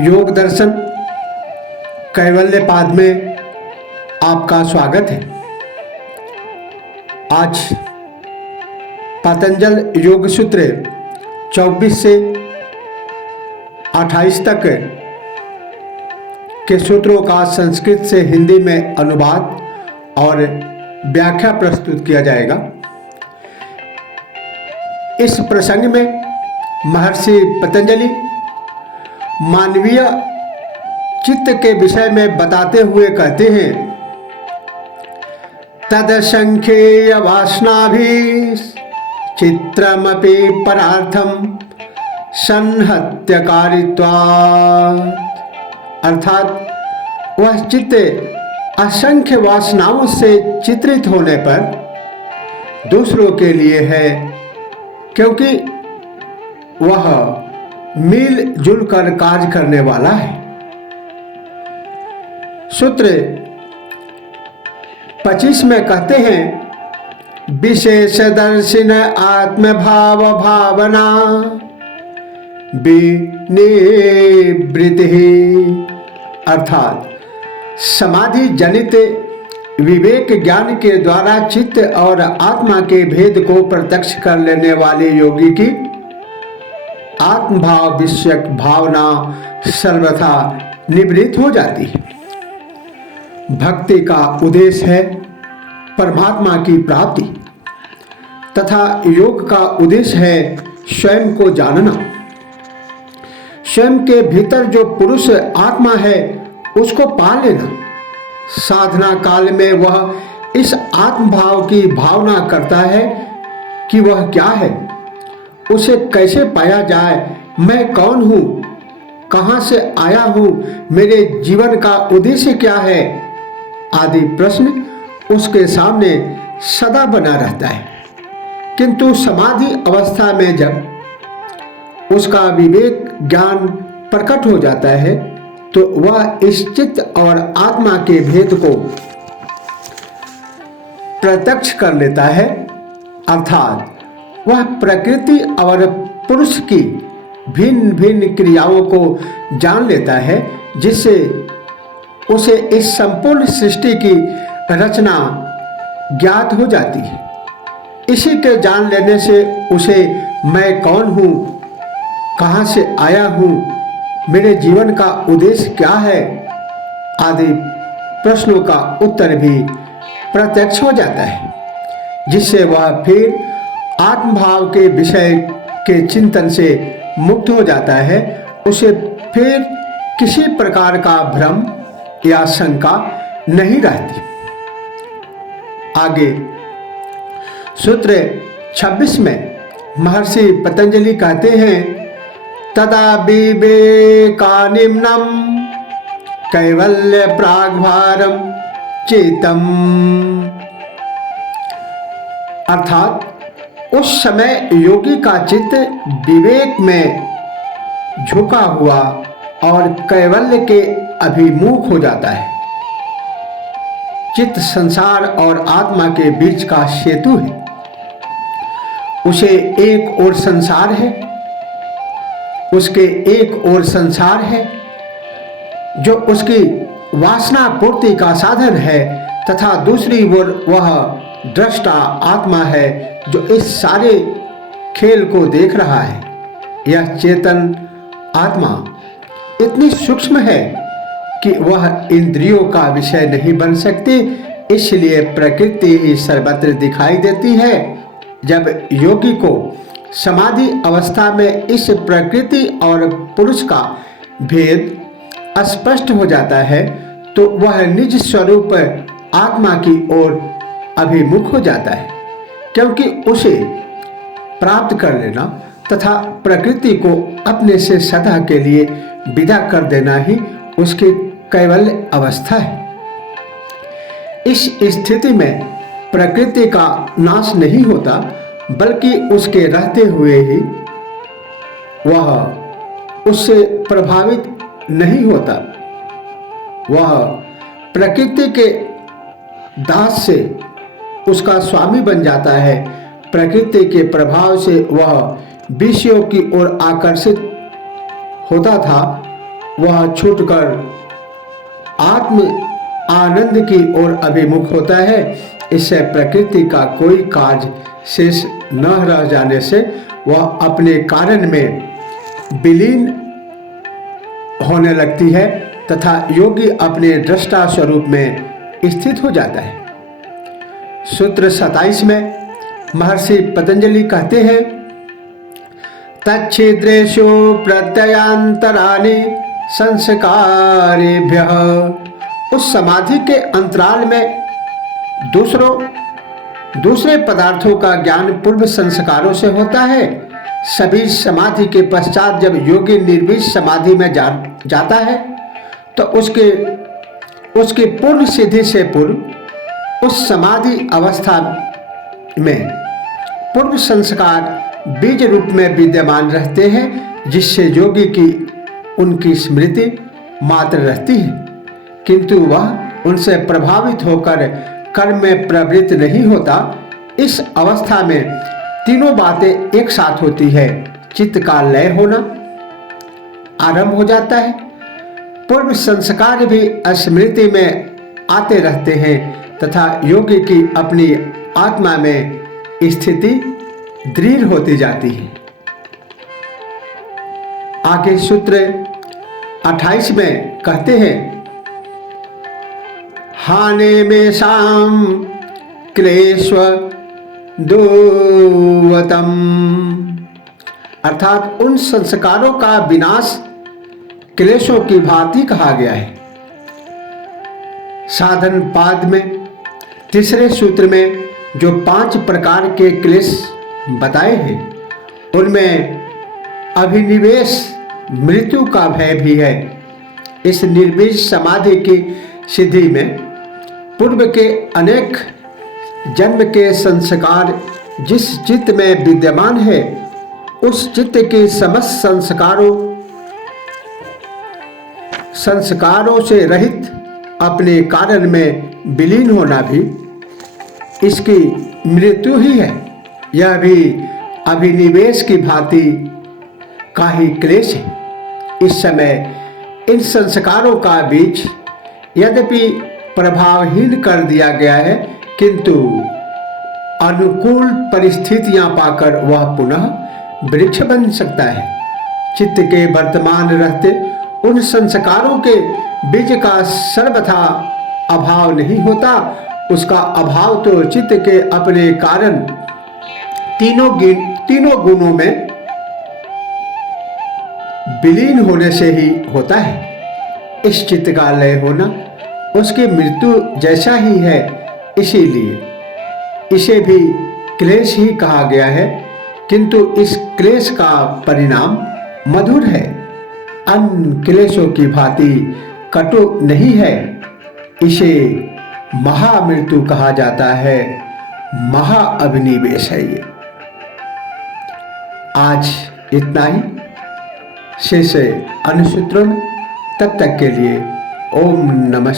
योग दर्शन कैवल्यपाद में आपका स्वागत है। आज पतंजल योग सूत्र 24 से 28 तक के सूत्रों का संस्कृत से हिंदी में अनुवाद और व्याख्या प्रस्तुत किया जाएगा। इस प्रसंग में महर्षि पतंजलि मानवीय चित्त के विषय में बताते हुए कहते हैं, तदसंख्येय वासनाभि चित्रमपि परार्थम संहत्यकारित्वात्। अर्थात वह चित्त असंख्य वासनाओं से चित्रित होने पर दूसरों के लिए है, क्योंकि वह मिलजुल कर कार्य करने वाला है। सूत्र 25 में कहते हैं, विशेष दर्शिन आत्मभाव भावना विनिवृत्ति। अर्थात समाधि जनित विवेक ज्ञान के द्वारा चित्त और आत्मा के भेद को प्रत्यक्ष कर लेने वाले योगी की आत्मभाव विषयक भावना सर्वथा निवृत्त हो जाती है। भक्ति का उद्देश्य है परमात्मा की प्राप्ति तथा योग का उद्देश्य है स्वयं को जानना। स्वयं के भीतर जो पुरुष आत्मा है उसको पा लेना। साधना काल में वह इस आत्मभाव की भावना करता है कि वह क्या है, उसे कैसे पाया जाए, मैं कौन हूँ, कहाँ से आया हूँ, मेरे जीवन का उद्देश्य क्या है आदि प्रश्न उसके सामने सदा बना रहता है। किंतु समाधि अवस्था में जब उसका विवेक ज्ञान प्रकट हो जाता है तो वह इस चित्त और आत्मा के भेद को प्रत्यक्ष कर लेता है। अर्थात वह प्रकृति और पुरुष की भिन्न भिन्न क्रियाओं को जान लेता है, जिससे उसे इस संपूर्ण सृष्टि की रचना ज्ञात हो जाती है। इसी के जान लेने से उसे मैं कौन हूँ, कहाँ से आया हूँ, मेरे जीवन का उद्देश्य क्या है आदि प्रश्नों का उत्तर भी प्रत्यक्ष हो जाता है, जिससे वह फिर आत्मभाव के विषय के चिंतन से मुक्त हो जाता है। उसे फिर किसी प्रकार का भ्रम या शंका नहीं रहती। आगे सूत्र 26 में महर्षि पतंजलि कहते हैं, तदा विवेका निम्नम कैवल्य प्राग्भारम चेतम। अर्थात उस समय योगी का चित्त विवेक में झुका हुआ और कैवल्य के अभिमुख हो जाता है। चित्त संसार और आत्मा के बीच का सेतु है। उसे एक ओर संसार है, उसके एक ओर संसार है जो उसकी वासना पूर्ति का साधन है, तथा दूसरी ओर वह दृष्टा आत्मा है जो इस सारे खेल को देख रहा है। यह चेतन आत्मा इतनी सूक्ष्म है कि वह इंद्रियों का विषय नहीं बन सकती, इसलिए प्रकृति ही सर्वत्र दिखाई देती है। जब योगी को समाधि अवस्था में इस प्रकृति और पुरुष का भेद स्पष्ट हो जाता है तो वह निज स्वरूप आत्मा की ओर अभिमुख हो जाता है, क्योंकि उसे प्राप्त कर लेना तथा प्रकृति को अपने से सदा के लिए विदा कर देना ही उसकी कैवल्य अवस्था है। इस स्थिति में प्रकृति का नाश नहीं होता, बल्कि उसके रहते हुए ही वह उससे प्रभावित नहीं होता। वह प्रकृति के दास से उसका स्वामी बन जाता है। प्रकृति के प्रभाव से वह विषयों की ओर आकर्षित होता था वह छूटकर आत्म आनंद की ओर अभिमुख होता है। इससे प्रकृति का कोई कार्य शेष न रह जाने से वह अपने कारण में विलीन होने लगती है तथा योगी अपने दृष्टा स्वरूप में स्थित हो जाता है। सूत्र 27 में महर्षि पतंजलि कहते हैं, तच्छिद्रेषु प्रत्ययांतराणि संस्कारेभ्यः। उस समाधि के अंतराल में दूसरे पदार्थों का ज्ञान पूर्व संस्कारों से होता है। सभी समाधि के पश्चात जब योगी निर्विष समाधि में जाता है तो उसकी पूर्ण सिद्धि से पूर्व उस समाधि अवस्था में पूर्व संस्कार बीज रूप में विद्यमान रहते हैं, जिससे योगी की उनकी स्मृति मात्र रहती है, किंतु वह उनसे प्रभावित होकर कर्म में प्रवृत्त नहीं होता। इस अवस्था में तीनों बातें एक साथ होती है। चित्त का लय होना आरंभ हो जाता है, पूर्व संस्कार भी स्मृति में आते रहते हैं तथा योगी की अपनी आत्मा में स्थिति दृढ़ होती जाती है। आगे सूत्र 28 में कहते हैं, हाने में शाम क्लेश्व दुवतम, अर्थात उन संस्कारों का विनाश क्लेशों की भांति कहा गया है। साधन पाद में तीसरे सूत्र में जो 5 प्रकार के क्लेश बताए हैं, उनमें अभिनिवेश मृत्यु का भय भी है। इस निर्विष समाधि की सिद्धि में पूर्व के अनेक जन्म के संस्कार जिस चित्त में विद्यमान है, उस चित्त के समस्त संस्कारों से रहित अपने कारण में विलीन होना भी इसकी मृत्यु ही है। यह भी अभिनिवेश की भांति का ही क्लेश है। इस समय इन संस्कारों का बीज यद्यपि प्रभावहीन कर दिया गया है, किंतु अनुकूल परिस्थितियां पाकर वह पुनः वृक्ष बन सकता है। चित्त के वर्तमान रहते उन संस्कारों के बीज का सर्वथा अभाव नहीं होता। उसका अभाव तो चित्त के अपने कारण तीनों गुणों में विलीन होने से ही होता है। इस चित्त का लय होना उसकी मृत्यु जैसा ही है, इसीलिए इसे भी क्लेश ही कहा गया है, किंतु इस क्लेश का परिणाम मधुर है, अन्य क्लेशों की भांति कटु नहीं है। इसे महामृत्यु कहा जाता है, महाअभिनिवेश है ये। आज इतना ही, शेष अन्य सूत्रों में। तब तक के लिए ओम नमः।